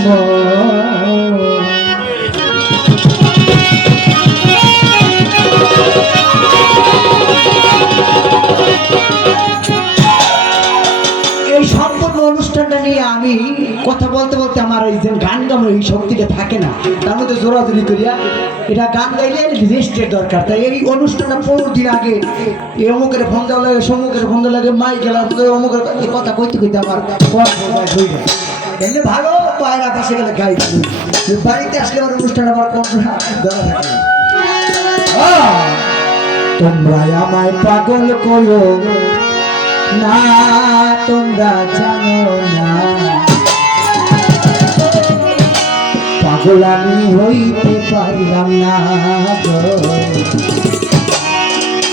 এই সম্পূর্ণ অনুষ্ঠানটা নিয়ে আমি কথা বলতে বলতে আমার এই যে গান গানো এই শক্তিটা থাকে না, তার মধ্যে জোরাজুরি করিয়া এটা গান গাইলে রেস্টের দরকার। তাই এই অনুষ্ঠানটা 15 দিন আগে এই অমুকের ফোন দেওয়া লাগে, সমুকের ফোন দেওয়া লাগে, মাই গেলাম অমুকের কথা কইতে কইতে আমার হয়ে যায়। এমনি ভালো পায়রা পাশে গেলে গাই, বাড়িতে আসলে আমার অনুষ্ঠান আমার কন্ঠটা দেওয়া থাকে। তোমরা আমায় পাগল করো না, তোমরা জানো না পাগল আমি হইতে পারলাম না গো,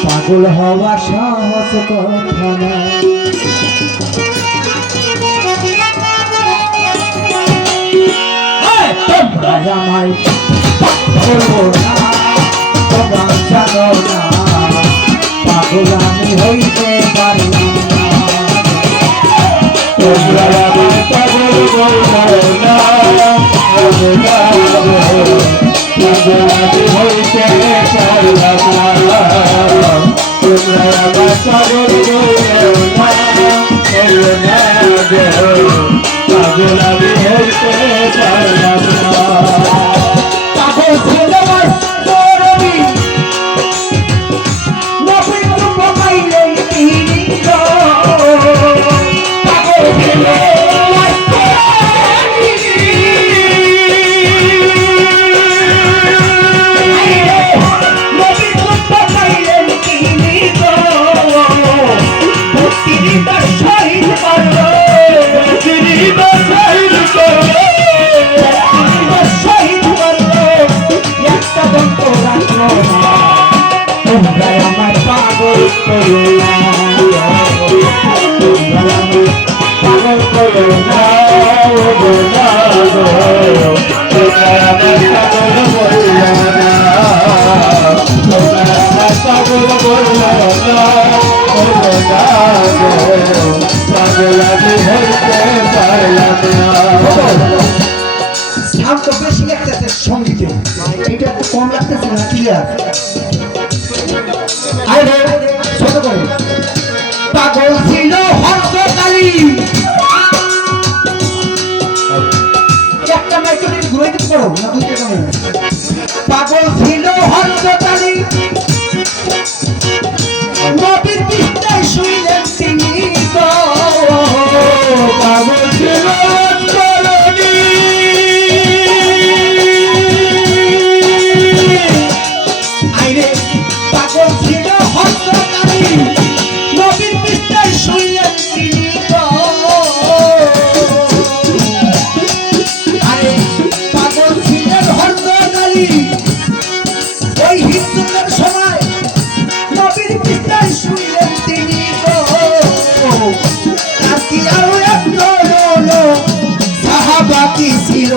পাগল হওয়া সহজ কথা না। তোমরা আমায় পাগল করো না, তোমরা জানো না পাগল আমি হইতে পারলাম না। তোমরা আমায় পাগল করো না, পাগল আমি হইতে পারলাম না। তোমরা আমায় পাগল করো না, পাগল আমি হইতে পারলাম না। পাগল ছেলে করবি নবী পাইলে পাগল ছেলে পাগল করো না, পাগল পাগল আমি হইতে পারলাম না। সাউন্ড তো বেশি লাগতেছে সঙ্গীতে, এটা একটু কম লাগতেছে না ক্লিয়ার। আরে ছোট করে পাগল ছিল হর্ষকালী, একটা মাইক্রো ঘুরে দিতে পারো না দুইটা কামে। পাগল ছিল হর্ষকালী নবীর পৃষ্ঠায় শুইলেন তিনি গো, পাগল ছিল আইরে পাগল ছিল হর্ষকালী নবীর পৃষ্ঠায় শুইলেন তিনি গো। আরে পাগল ছিলেন হর্ষকালী ওই হিন্দুদের সময় নবীর পৃষ্ঠায় শুইলেন তিনি গো। আর কি আরো এক হলো সাহাবা কি ছিল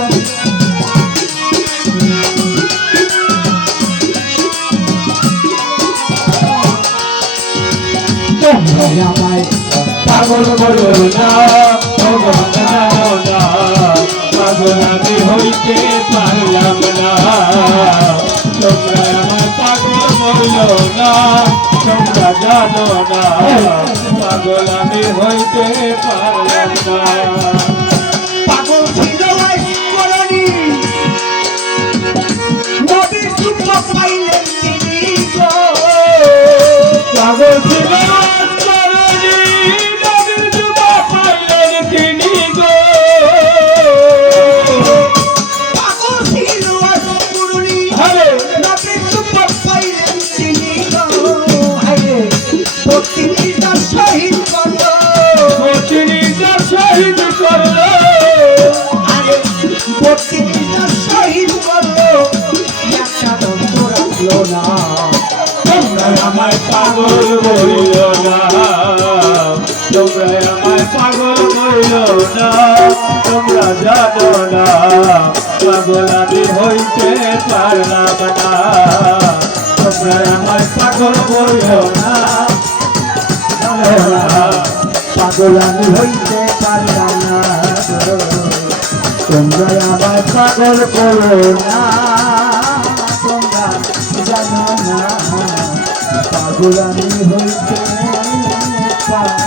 আমায় পাগল করো না, পাগল আমি হইতে পারলাম না। তোমরা আমার পাগল বলো না, তোমরা জানো না পাগল আমি হইতে পারলাম না। পাগল ছিল করণী নবীর সুখ পাইলেন তিনি গো। পাগল ছিল আমায় পাগল বইল না, তোমরা আমায় পাগল বইল না, তোমরা জানো না পাগল আমি হইতে পারলাম না। তোমরা আমায় পাগল বইল না, পাগল আমি হইতে পারলাম না। তোমরা আমায় পাগল করো না, তোমরা জানো না পাগল আমি হইতে পারি।